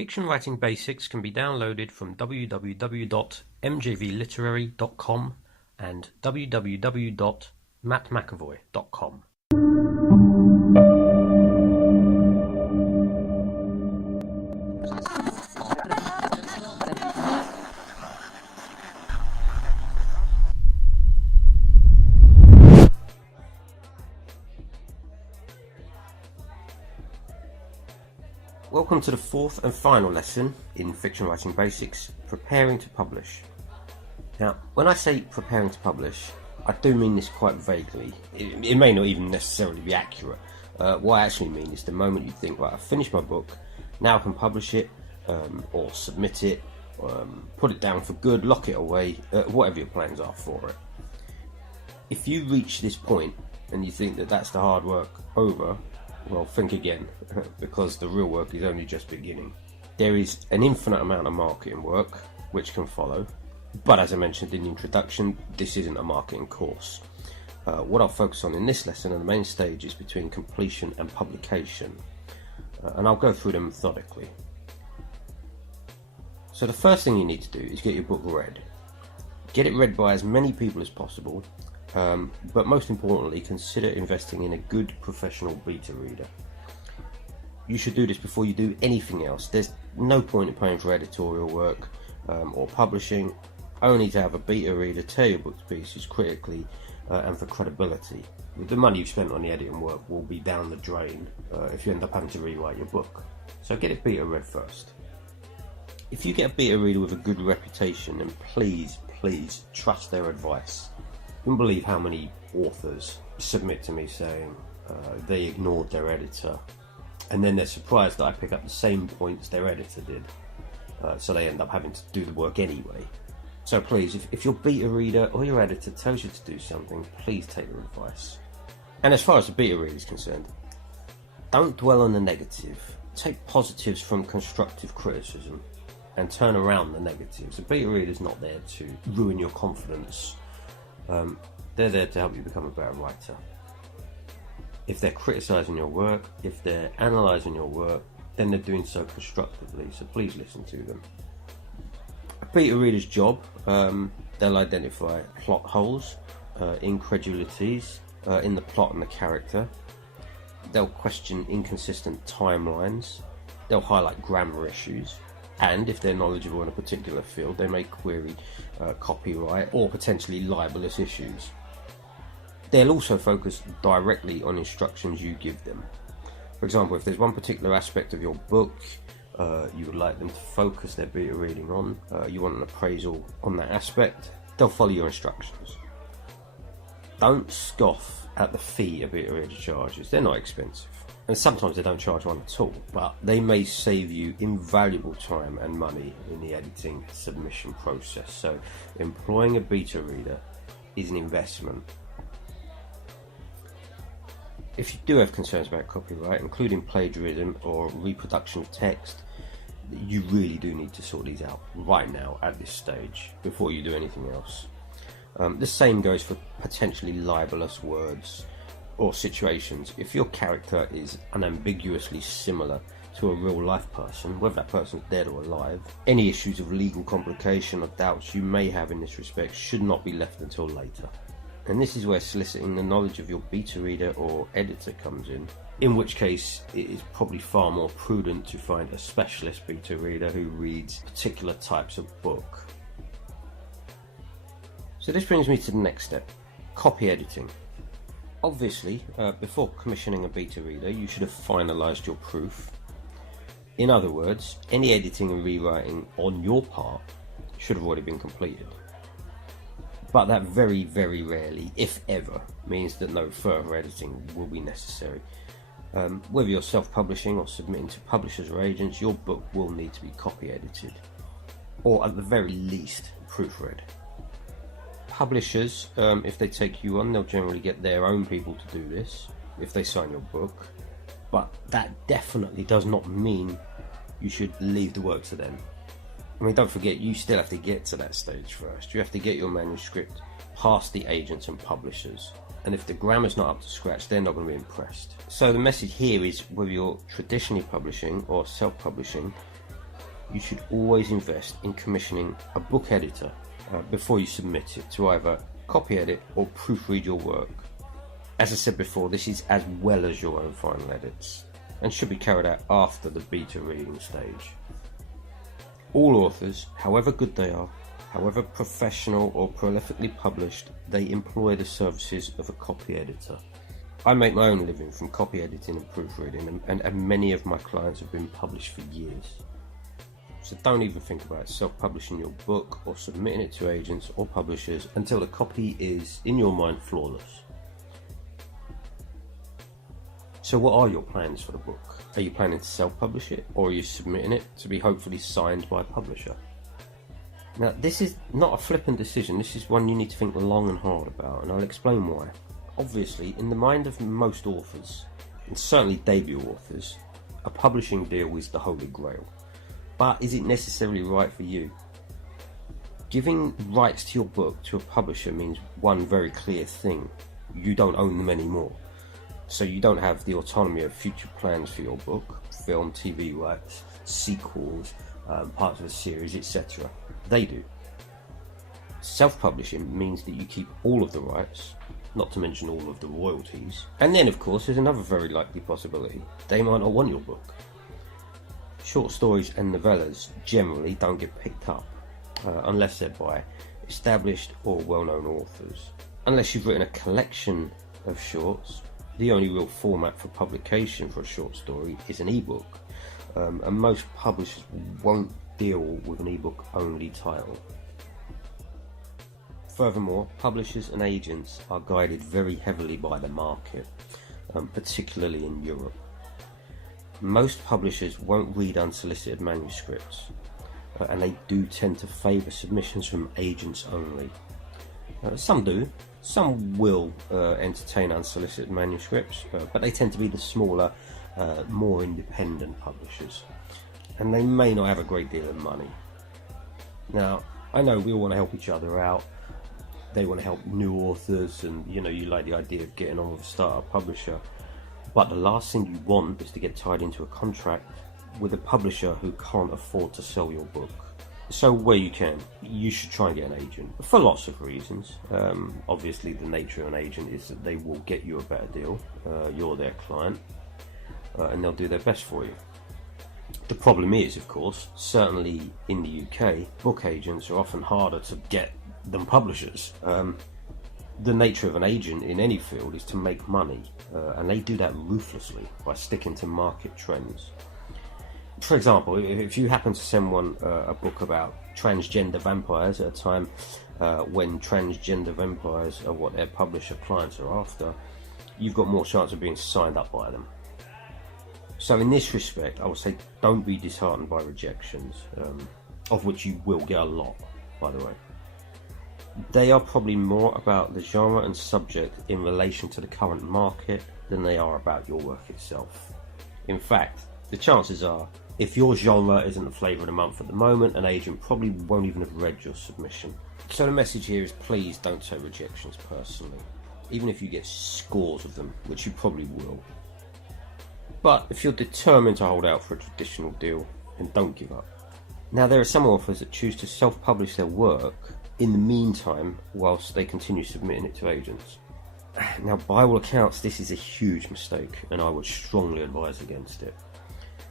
Fiction Writing Basics can be downloaded from www.mjvliterary.com and www.mattmcavoy.com. Welcome to the fourth and final lesson in Fiction Writing Basics, preparing to publish. Now, when I say preparing to publish, I do mean this quite vaguely. It may not even necessarily be accurate. What I actually mean is the moment you think, right, I've finished my book, now I can publish it, or submit it, put it down for good, lock it away, whatever your plans are for it. If you reach this point and you think that that's the hard work over, well, think again, because the real work is only just beginning. There is an infinite amount of marketing work which can follow, but as I mentioned in the introduction, this isn't a marketing course. What I'll focus on in this lesson and the main stage is between completion and publication, and I'll go through them methodically. So the first thing you need to do is get your book read. Get it read by as many people as possible. But most importantly, consider investing in a good professional beta reader. You should do this before you do anything else. There's no point in paying for editorial work or publishing, only to have a beta reader tear your book to pieces critically and for credibility. The money you've spent on the editing work will be down the drain if you end up having to rewrite your book. So get it beta read first. If you get a beta reader with a good reputation, then please trust their advice. You wouldn't believe how many authors submit to me saying they ignored their editor, and then they're surprised that I pick up the same points their editor did, so they end up having to do the work anyway. So please, if your beta reader or your editor tells you to do something, please take their advice. And as far as the beta reader is concerned, don't dwell on the negative. Take positives from constructive criticism and turn around the negatives. The beta reader is not there to ruin your confidence. They're there to help you become a better writer. If they're criticising your work, if they're analysing your work, then they're doing so constructively, so please listen to them. A beta reader's job, they'll identify plot holes, incredulities in the plot and the character. They'll question inconsistent timelines. They'll highlight grammar issues. And if they're knowledgeable in a particular field, they may query copyright or potentially libelous issues. They'll also focus directly on instructions you give them. For example, if there's one particular aspect of your book you would like them to focus their beta reading on, you want an appraisal on that aspect, they'll follow your instructions. Don't scoff at the fee a beta reader charges. They're not expensive. And sometimes they don't charge one at all, but they may save you invaluable time and money in the editing submission process. So employing a beta reader is an investment. If you do have concerns about copyright, including plagiarism or reproduction of text, you really do need to sort these out right now at this stage before you do anything else. The same goes for potentially libelous words or situations. If your character is unambiguously similar to a real life person, whether that person's dead or alive, any issues of legal complication or doubts you may have in this respect should not be left until later. And this is where soliciting the knowledge of your beta reader or editor comes in which case it is probably far more prudent to find a specialist beta reader who reads particular types of book. So this brings me to the next step, copy editing. Obviously, before commissioning a beta reader, you should have finalised your proof. In other words, any editing and rewriting on your part should have already been completed. But that very, very rarely, if ever, means that no further editing will be necessary. Whether you're self-publishing or submitting to publishers or agents, your book will need to be copy edited, or at the very least, proofread. Publishers, if they take you on, they'll generally get their own people to do this if they sign your book, but that definitely does not mean you should leave the work to them. I mean, don't forget, you still have to get to that stage first. You have to get your manuscript past the agents and publishers, and if the grammar's not up to scratch, they're not going to be impressed. So the message here is, whether you're traditionally publishing or self-publishing, you should always invest in commissioning a book editor before you submit it to either copy edit or proofread your work. As I said before, this is as well as your own final edits and should be carried out after the beta reading stage. All authors, however good they are, however professional or prolifically published, they employ the services of a copy editor. I make my own living from copy editing and proofreading, and many of my clients have been published for years. So don't even think about self-publishing your book or submitting it to agents or publishers until the copy is, in your mind, flawless. So what are your plans for the book? Are you planning to self-publish it, or are you submitting it to be hopefully signed by a publisher? Now, this is not a flippant decision. This is one you need to think long and hard about, and I'll explain why. Obviously, in the mind of most authors, and certainly debut authors, a publishing deal is the holy grail. But is it necessarily right for you? Giving rights to your book to a publisher means one very clear thing: you don't own them anymore. So you don't have the autonomy of future plans for your book, film, TV rights, sequels, parts of a series, etc. They do. Self-publishing means that you keep all of the rights, not to mention all of the royalties. And then, of course, there's another very likely possibility: they might not want your book. Short stories and novellas generally don't get picked up unless they're by established or well-known authors. Unless you've written a collection of shorts, the only real format for publication for a short story is an ebook, and most publishers won't deal with an ebook only title. Furthermore, publishers and agents are guided very heavily by the market, particularly in Europe. Most publishers won't read unsolicited manuscripts, and they do tend to favour submissions from agents only. Some do. Some will entertain unsolicited manuscripts, but they tend to be the smaller, more independent publishers, and they may not have a great deal of money. Now, I know we all want to help each other out. They want to help new authors, and you like the idea of getting on with a startup publisher. But the last thing you want is to get tied into a contract with a publisher who can't afford to sell your book. So where you can, you should try and get an agent, for lots of reasons. Obviously, the nature of an agent is that they will get you a better deal. You're their client, and they'll do their best for you. The problem is, of course, certainly in the UK, book agents are often harder to get than publishers. The nature of an agent in any field is to make money, and they do that ruthlessly by sticking to market trends. For example, if you happen to send one a book about transgender vampires at a time when transgender vampires are what their publisher clients are after, you've got more chance of being signed up by them. So in this respect, I would say don't be disheartened by rejections, of which you will get a lot, by the way. They are probably more about the genre and subject in relation to the current market than they are about your work itself. In fact, the chances are, if your genre isn't the flavour of the month at the moment, an agent probably won't even have read your submission. So the message here is, please don't take rejections personally, even if you get scores of them, which you probably will. But if you're determined to hold out for a traditional deal, then don't give up. Now, there are some authors that choose to self-publish their work in the meantime whilst they continue submitting it to agents. Now, by all accounts, this is a huge mistake, and I would strongly advise against it.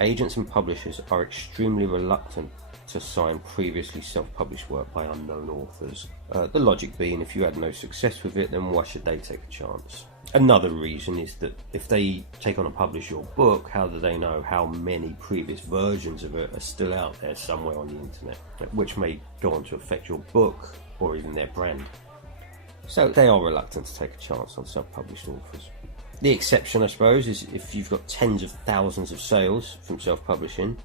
Agents and publishers are extremely reluctant to sign previously self-published work by unknown authors. The logic being, if you had no success with it, then why should they take a chance? Another reason is that if they take on and publish your book, how do they know how many previous versions of it are still out there somewhere on the internet, which may go on to affect your book or even their brand? So they are reluctant to take a chance on self-published authors. The exception, I suppose, is if you've got tens of thousands of sales from self-publishing.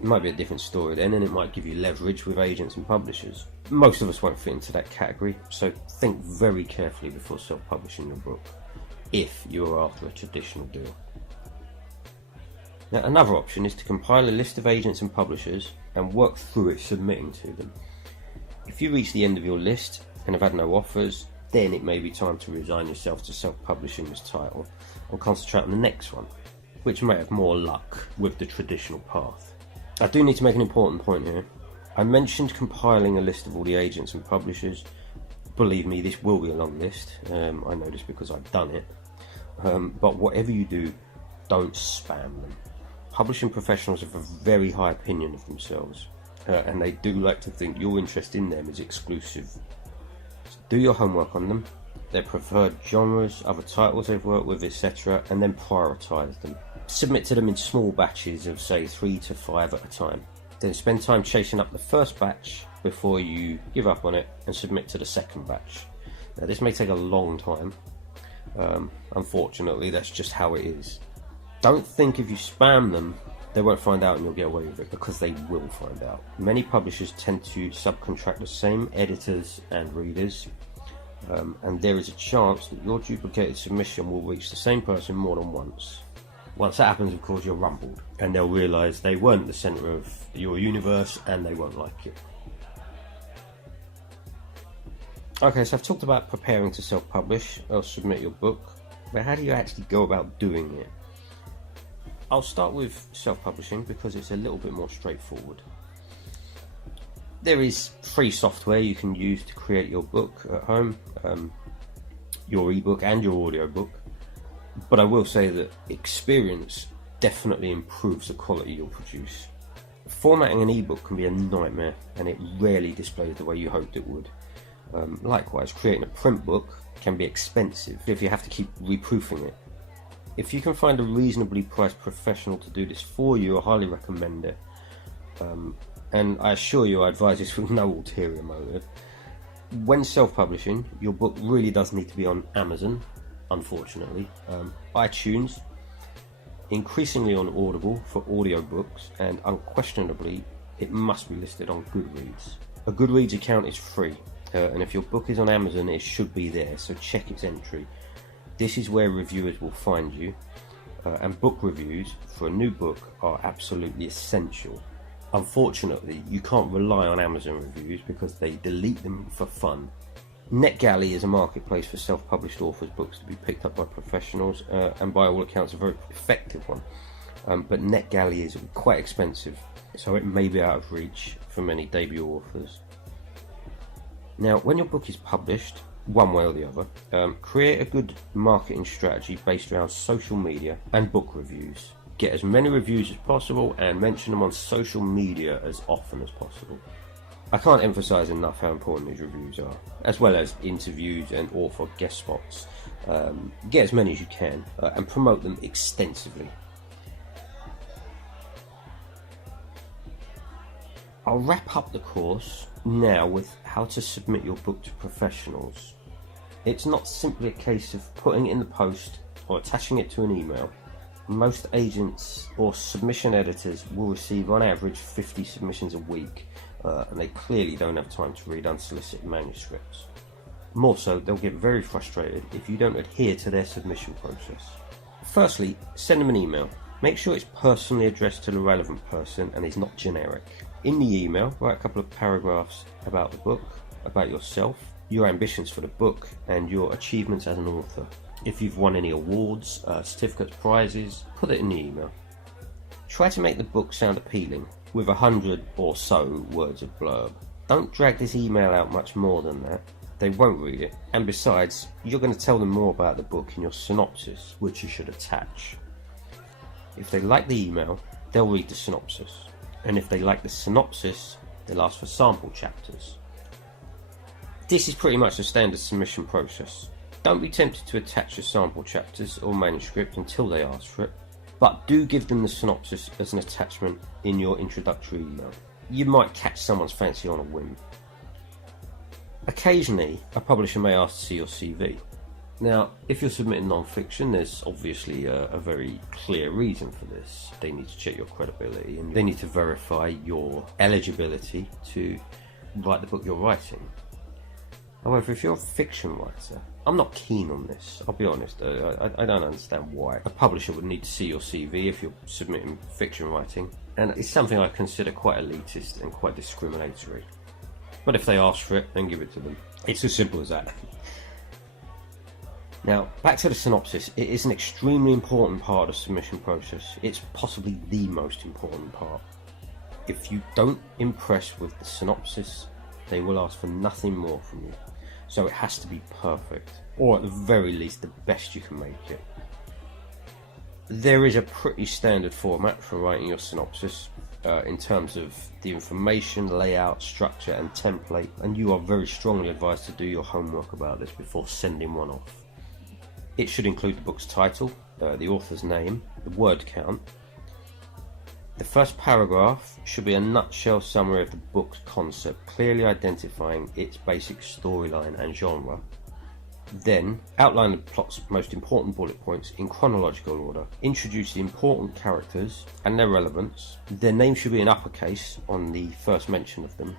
It might be a different story then, and it might give you leverage with agents and publishers. Most of us won't fit into that category, so think very carefully before self-publishing your book, if you're after a traditional deal. Now, another option is to compile a list of agents and publishers and work through it submitting to them. If you reach the end of your list and have had no offers, then it may be time to resign yourself to self-publishing this title and concentrate on the next one, which may have more luck with the traditional path. I do need to make an important point here. I mentioned compiling a list of all the agents and publishers. Believe me, this will be a long list. I know this because I've done it. But whatever you do, don't spam them. Publishing professionals have a very high opinion of themselves, and they do like to think your interest in them is exclusive. So do your homework on them, their preferred genres, other titles they've worked with, etc., and then prioritise them. Submit to them in small batches of say 3 to 5 at a time. Then spend time chasing up the first batch before you give up on it and submit to the second batch. Now this may take a long time. Unfortunately, that's just how it is. Don't think if you spam them they won't find out and you'll get away with it, because they will find out. Many publishers tend to subcontract the same editors and readers, and there is a chance that your duplicated submission will reach the same person more than once. Once that happens, of course, you're rumbled, and they'll realise they weren't the centre of your universe and they won't like it. Okay, so I've talked about preparing to self-publish or submit your book, but how do you actually go about doing it? I'll start with self-publishing because it's a little bit more straightforward. There is free software you can use to create your book at home, your ebook and your audiobook, but I will say that experience definitely improves the quality you'll produce. Formatting an ebook can be a nightmare and it rarely displays the way you hoped it would. Likewise, creating a print book can be expensive if you have to keep reproofing it. If you can find a reasonably priced professional to do this for you, I highly recommend it. And I assure you, I advise this with no ulterior motive. When self-publishing, your book really does need to be on Amazon, unfortunately, iTunes, increasingly on Audible for audiobooks, and unquestionably, it must be listed on Goodreads. A Goodreads account is free. And if your book is on Amazon, it should be there, so check its entry. This is where reviewers will find you, and book reviews for a new book are absolutely essential. Unfortunately, you can't rely on Amazon reviews because they delete them for fun. NetGalley is a marketplace for self-published authors' books to be picked up by professionals, and by all accounts a very effective one. But NetGalley is quite expensive, so it may be out of reach for many debut authors. Now, when your book is published, one way or the other, create a good marketing strategy based around social media and book reviews. Get as many reviews as possible and mention them on social media as often as possible. I can't emphasise enough how important these reviews are, as well as interviews and author guest spots. Get as many as you can and promote them extensively. I'll wrap up the course now with how to submit your book to professionals. It's not simply a case of putting it in the post or attaching it to an email. Most agents or submission editors will receive on average 50 submissions a week, and they clearly don't have time to read unsolicited manuscripts. More so, they'll get very frustrated if you don't adhere to their submission process. Firstly, send them an email. Make sure it's personally addressed to the relevant person and is not generic. In the email, write a couple of paragraphs about the book, about yourself, your ambitions for the book, and your achievements as an author. If you've won any awards, certificates, prizes, put it in the email. Try to make the book sound appealing, with 100 or so words of blurb. Don't drag this email out much more than that. They won't read it, and besides, you're going to tell them more about the book in your synopsis, which you should attach. If they like the email, they'll read the synopsis. And if they like the synopsis, they'll ask for sample chapters. This is pretty much the standard submission process. Don't be tempted to attach your sample chapters or manuscript until they ask for it, but do give them the synopsis as an attachment in your introductory email. You might catch someone's fancy on a whim. Occasionally, a publisher may ask to see your CV. Now, if you're submitting non-fiction, there's obviously a very clear reason for this. They need to check your credibility and they need to verify your eligibility to write the book you're writing. However, if you're a fiction writer, I'm not keen on this, I'll be honest. I don't understand why a publisher would need to see your CV if you're submitting fiction writing, and it's something I consider quite elitist and quite discriminatory. But if they ask for it, then give it to them. It's as simple as that. Now, back to the synopsis. It is an extremely important part of the submission process. It's possibly the most important part. If you don't impress with the synopsis, they will ask for nothing more from you. So it has to be perfect, or at the very least the best you can make it. There is a pretty standard format for writing your synopsis in terms of the information, layout, structure and template, and you are very strongly advised to do your homework about this before sending one off. It should include the book's title, the author's name, the word count. The first paragraph should be a nutshell summary of the book's concept, clearly identifying its basic storyline and genre. Then, outline the plot's most important bullet points in chronological order. Introduce the important characters and their relevance. Their name should be in uppercase on the first mention of them.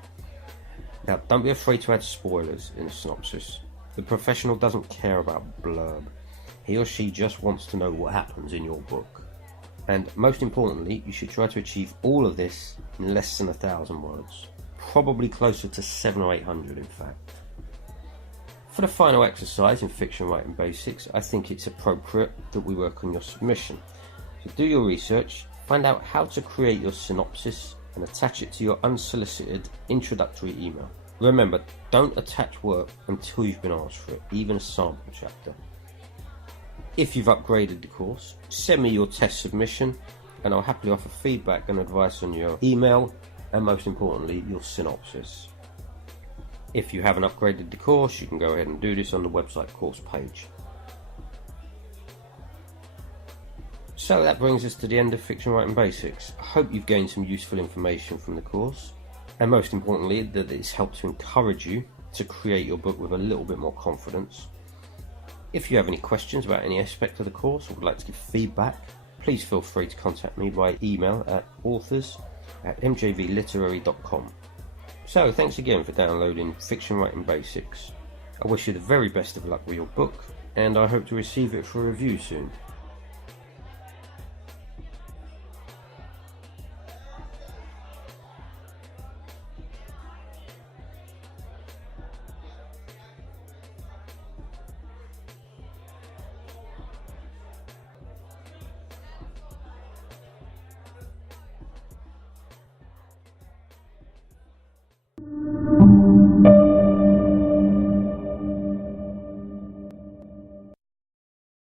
Now, don't be afraid to add spoilers in a synopsis. The professional doesn't care about blurb. He or she just wants to know what happens in your book. And most importantly, you should try to achieve all of this in less than 1,000 words. Probably closer to 700 or 800 in fact. For the final exercise in Fiction Writing Basics, I think it's appropriate that we work on your submission. So do your research, find out how to create your synopsis and attach it to your unsolicited introductory email. Remember, don't attach work until you've been asked for it, even a sample chapter. If you've upgraded the course, send me your test submission and I'll happily offer feedback and advice on your email and most importantly your synopsis. If you haven't upgraded the course, you can go ahead and do this on the website course page. So that brings us to the end of Fiction Writing Basics. I hope you've gained some useful information from the course, and most importantly that it's helped to encourage you to create your book with a little bit more confidence. If you have any questions about any aspect of the course or would like to give feedback, please feel free to contact me by email at authors@mjvliterary.com. So thanks again for downloading Fiction Writing Basics. I wish you the very best of luck with your book and I hope to receive it for review soon.